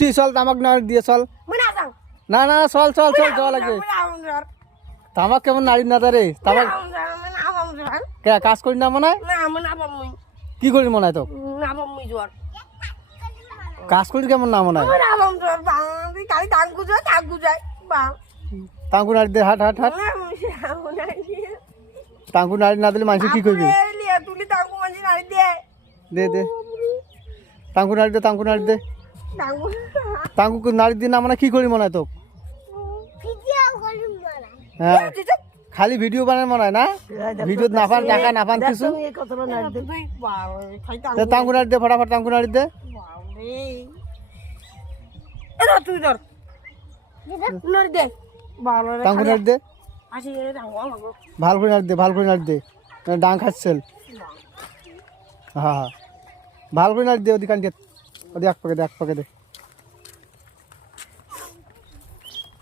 মিষ্টি চল তামাক নাড়ি দিয়ে চল না না চল চল চল যাওয়া লাগবে তামাক কেমন নাড়ি না রে তামাক কাজ করি না মনে হয় কি করি মনে হয় তো কাজ করি কেমন না মনে হয় টাঙ্কু নাড়ি দে হাট হাট হাট টাঙ্কু নাড়ি না দিলে মানুষ কি করবি দে দে টাঙ্কু নাড়ি দে টাঙ্কু নাড়ি দে টাঙ্কু নাড়ি দিয়ে না মানে কি করি মনে হয় তো হ্যাঁ খালি ভিডিও বানায় মনে হয় না ভিডিও না পান টাকা না পান কিছু টাঙ্কু নাড়ি দে ফটাফট টাঙ্কু নাড়ি দে টাঙ্কু নাড়ি দে ভাল করে নাড়ি দে ভাল করে নাড়ি দে ডাং খাচ্ছেল হ্যাঁ হ্যাঁ ভাল করে নাড়ি দে ওদিকে আনকে ওদি এক পাকে দে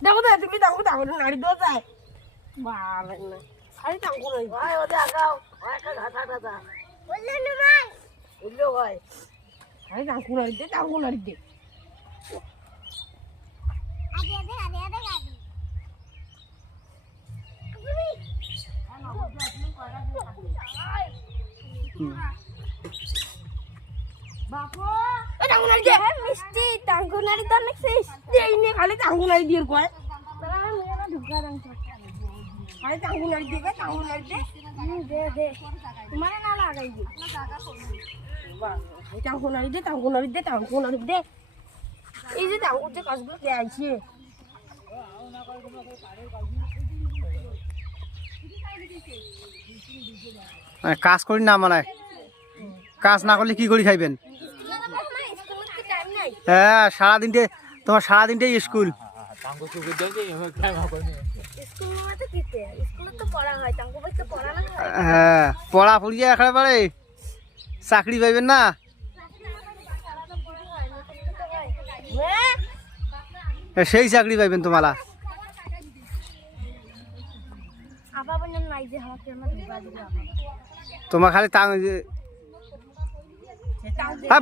দেখো তো তুমি দেখো দেখো নাড়ি দেওয়া যায় ভালো না সারি টাঙ্কু নাই ভাই ওদে আগাও একটা ঘাটা ঘাটা বললে না ভাই বললো ভাই সারি টাঙ্কু নাড়ি দে আগে বাপু টাঙ্কু নাড়ি দে মিষ্টি টাঙ্কু নাড়ি তো অনেক দেই নে খালি টাঙ্কু নাড়ি দিয়ে কয় মেরা ঢুকা রং খালি টাঙ্কু নাড়ি দে দে তোমার না লাগাই দে খালি টাঙ্কু নাড়ি দে এই যে টাঙ্কু যে কাজগুলো কে আইছে কাজ করি না মানে কাজ না করলে কি করি খাইবেন হ্যাঁ সারাদিনটে তোমার সারাদিনটে স্কুল হ্যাঁ পড়া পড়িয়ে একেবারে চাকরি পাইবেন না সেই চাকরি পাইবেন তোমালা তোমার খালি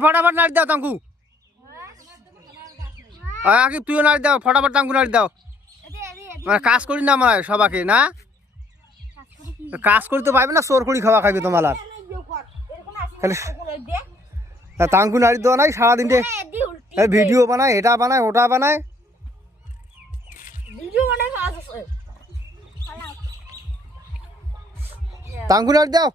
ফটাফট নাড়ি দাও টাঙ্কু আগে তুইও নাড়ি দাও ফটাফট টাঙ্কু নাড়ি দাও মানে কাজ করি না আমার সবাকে না কাজ করতে পারবে না চোর করি খাওয়া খাইবে তোমার আর খালি টাঙ্কু নাড়ি দেওয়া নাই সারাদিনটে ভিডিও বানায় এটা বানায় ওটা বানায় টাঙ্কু নাড়ি দাও